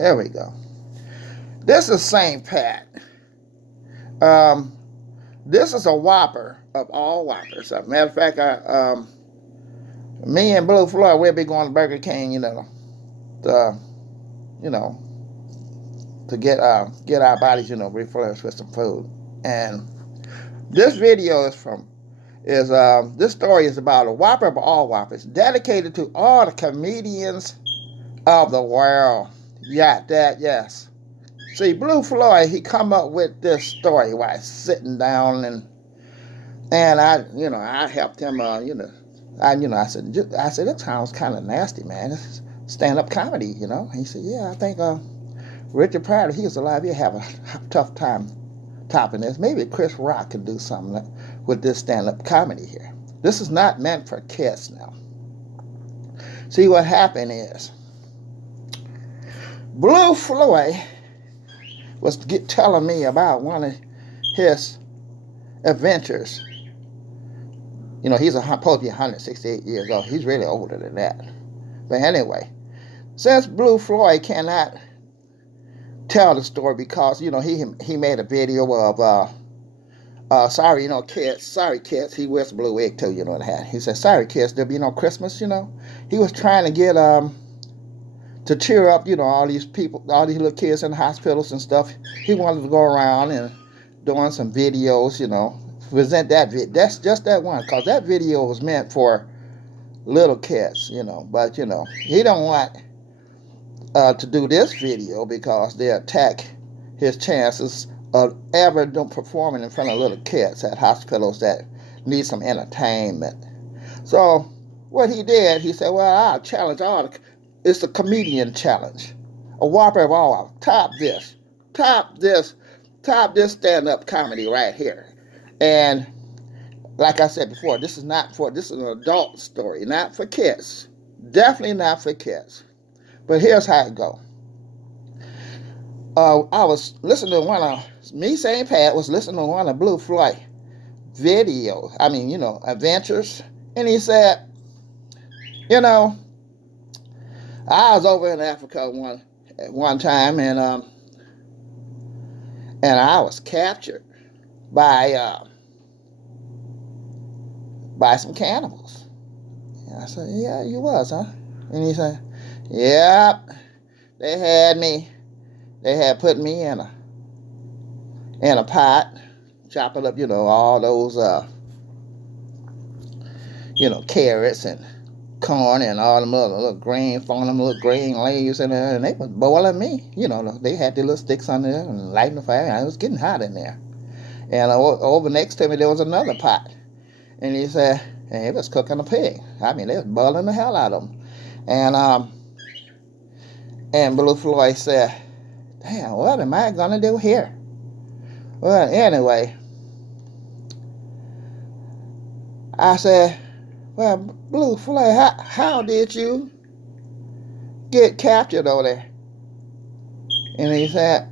Here we go. This is St. Pat. Um, this is a Whopper of all Whoppers. As a matter of fact, me and Blue Floyd, we'll be going to Burger King, to, you know, to get our bodies, refreshed with some food. And this video this story is about a Whopper of all Whoppers, dedicated to all the comedians of the world. Yeah, that, yes. See, Blue Floyd, he come up with this story while sitting down, and I helped him, I said, that sounds kind of nasty, man. It's stand-up comedy, He said, yeah, I think Richard Pryor, if he was alive, he'd have a tough time topping this. Maybe Chris Rock could do something with this stand-up comedy here. This is not meant for kids now. See, what happened is, Blue Floyd was telling me about one of his adventures. He's supposed to be 168 years old. He's really older than that. But anyway, since Blue Floyd cannot tell the story because, he made a video of, sorry, kids, sorry, kids. He wears a blue wig too, the hat. He said, sorry, kids, there'll be no Christmas, He was trying to get, to cheer up, all these people, all these little kids in hospitals and stuff. He wanted to go around and doing some videos, present that video. That's just that one, because that video was meant for little kids, but, he don't want to do this video because they attack his chances of ever performing in front of little kids at hospitals that need some entertainment. So what he did, he said, well, I'll challenge all the... It's a comedian challenge. A Whopper of all. Top this stand-up comedy right here. And like I said before, this is an adult story, not for kids. Definitely not for kids. But here's how it go. I was listening to St. Pat was listening to one of Blue Floyd videos. Adventures. And he said, I was over in Africa one time, and I was captured by some cannibals. And I said, yeah, you was, huh? And he said, yep, they had me. They had put me in a pot, chopping up, all those, carrots and corn and all them little green, throwing them little green leaves in there, and they was boiling me. They had their little sticks on there and lighting the fire, and it was getting hot in there. And over next to me, there was another pot. And he said, and it was cooking a pig. They was boiling the hell out of them. And Blue Floyd said, damn, what am I going to do here? Well, anyway, I said, well, Blue Floyd, how did you get captured over there? And he said,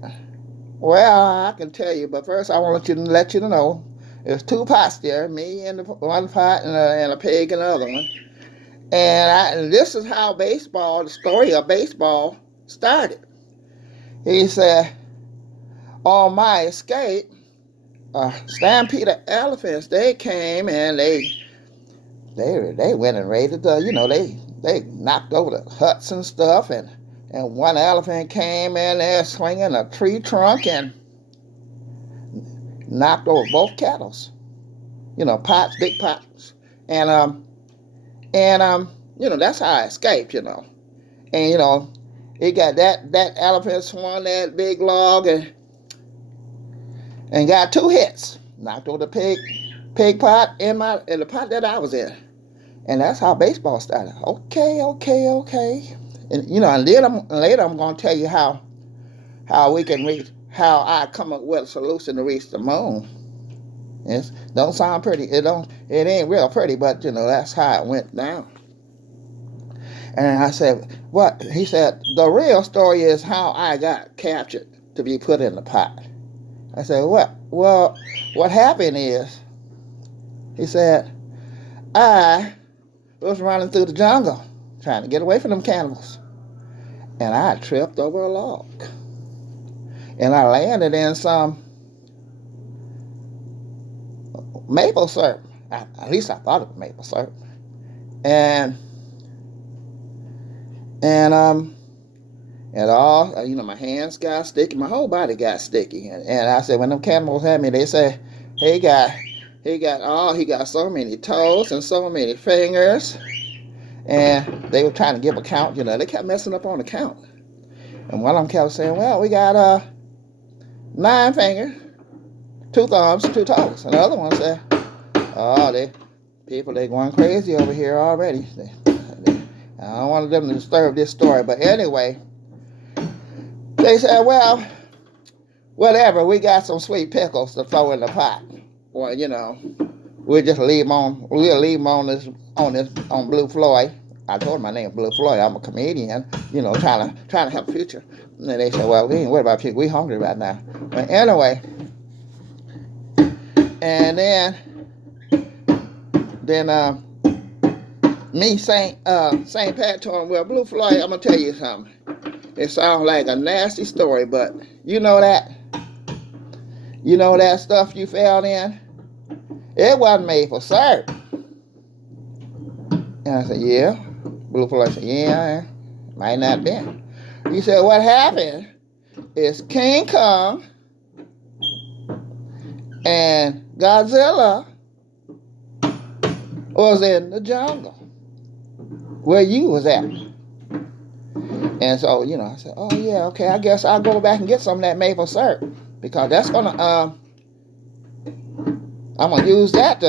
well, I can tell you, but first I want to let you know there's two pots there, me in one pot and a pig in the other one. And this is how the story of baseball started. He said, on my escape, stampede of elephants, they came and they went and raided they knocked over the huts and stuff, and one elephant came in there swinging a tree trunk and knocked over both cattle, pots, big pots, and that's how I escaped, and it got that elephant swung that big log and got two hits, knocked over the pig pot and the pot that I was in. And that's how baseball started. Okay. And later I'm going to tell you how we can how I come up with a solution to reach the moon. It don't sound pretty. It ain't real pretty, but that's how it went down. And I said, what? He said, the real story is how I got captured to be put in the pot. I said, what? Well, what happened is, he said, I was running through the jungle trying to get away from them cannibals. and I tripped over a log. And I landed in some maple syrup. At least I thought it was maple syrup. And all, my hands got sticky, my whole body got sticky. And I said, when them cannibals had me, they said, he got so many toes and so many fingers. And they were trying to give a count, they kept messing up on the count. And one of them kept saying, well, we got 9 fingers, 2 thumbs, 2 toes. And the other one said, oh, they going crazy over here already. I don't want them to disturb this story. But anyway, they said, well, whatever, we got some sweet pickles to throw in the pot. Well, we'll just leave them on Blue Floyd. I told them my name is Blue Floyd. I'm a comedian, trying to help the future. And then they said, well, we ain't worried about people. We hungry right now. But anyway, and then me, St. Pat told him, well, Blue Floyd, I'm going to tell you something. It sounds like a nasty story, but you know that stuff you fell in? It wasn't maple syrup. And I said, yeah. Blue Floyd said, yeah, might not been. He said, what happened is King Kong and Godzilla was in the jungle where you was at. And so, I said, oh yeah, okay, I guess I'll go back and get some of that maple syrup, because that's gonna I'm gonna use that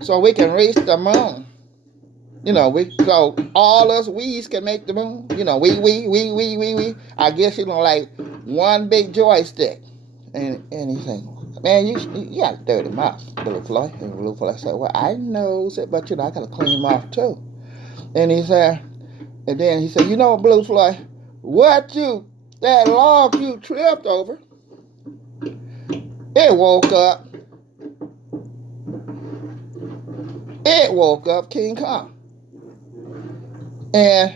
so we can reach the moon. So all us wees can make the moon. We. I guess like one big joystick. And he said, man, you got a dirty mouth, Blue Floyd. And Blue Floyd said, well, I knows it, but I gotta clean them off too. And he said, Blue Floyd, that log you tripped over, it woke up King Kong. And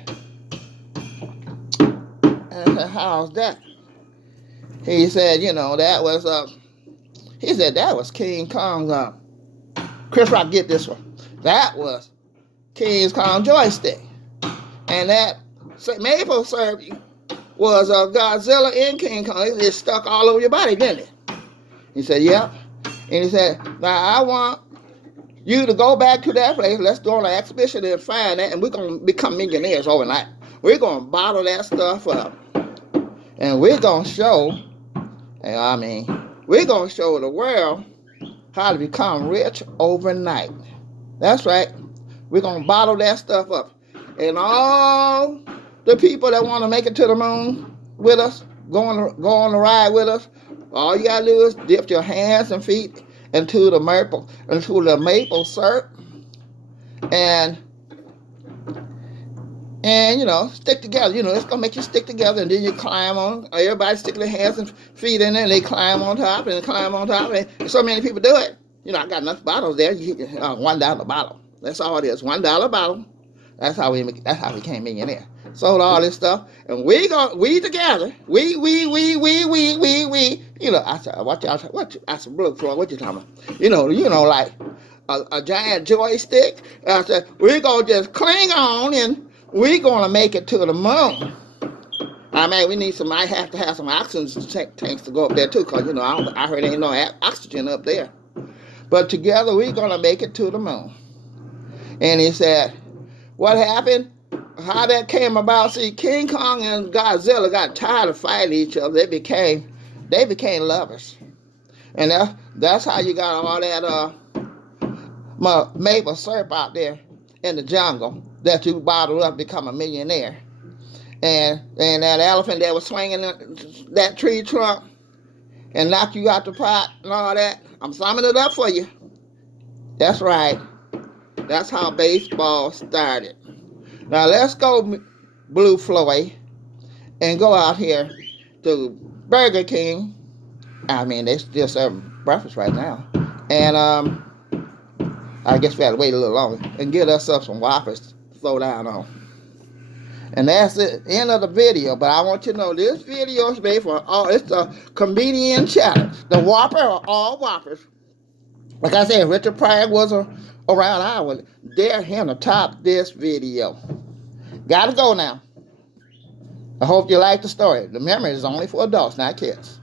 I said, how's that? He said, that was King Kong's, Chris Rock, get this one. That was King Kong joystick. And that maple syrup was Godzilla and King Kong. It just stuck all over your body, didn't it? He said, yep. And he said, now I want you to go back to that place. Let's go on an exhibition and find that, and we're going to become millionaires overnight. We're going to bottle that stuff up. And we're going to show, we're going to show the world how to become rich overnight. That's right. We're going to bottle that stuff up. And all the people that want to make it to the moon with us, go on the ride with us, all you got to do is dip your hands and feet into the maple syrup, and stick together. It's gonna make you stick together, and then you climb on. Everybody stick their hands and feet in there, and they climb on top and climb on top. And so many people do it. I got enough bottles there. $1 bottle. That's all it is. $1 bottle. That's how we became millionaire. Sold all this stuff, and we together. We. I said, I said, Blue Floyd, what you talking about? Like a giant joystick. I said, we're gonna just cling on, and we're gonna make it to the moon. We might have to have some oxygen tanks to go up there too, cause I heard ain't no oxygen up there. But together we're gonna make it to the moon. And he said, what happened? How that came about? See, King Kong and Godzilla got tired of fighting each other. They became lovers, and that's how you got all that maple syrup out there in the jungle that you bottled up, become a millionaire. And that elephant that was swinging that tree trunk and knocked you out the pot and all that. I'm summing it up for you. That's right. That's how baseball started. Now let's go, Blue Floyd, and go out here to Burger King. They still serve breakfast right now. And I guess we had to wait a little longer and get us up some Whoppers to throw down on. And that's the end of the video. But I want you to know this video is made for all. It's the comedian challenge. The Whopper or all Whoppers. Like I said, Richard Pryor was around. I would dare him to top this video. Gotta go now. I hope you like the story. The memory is only for adults, not kids.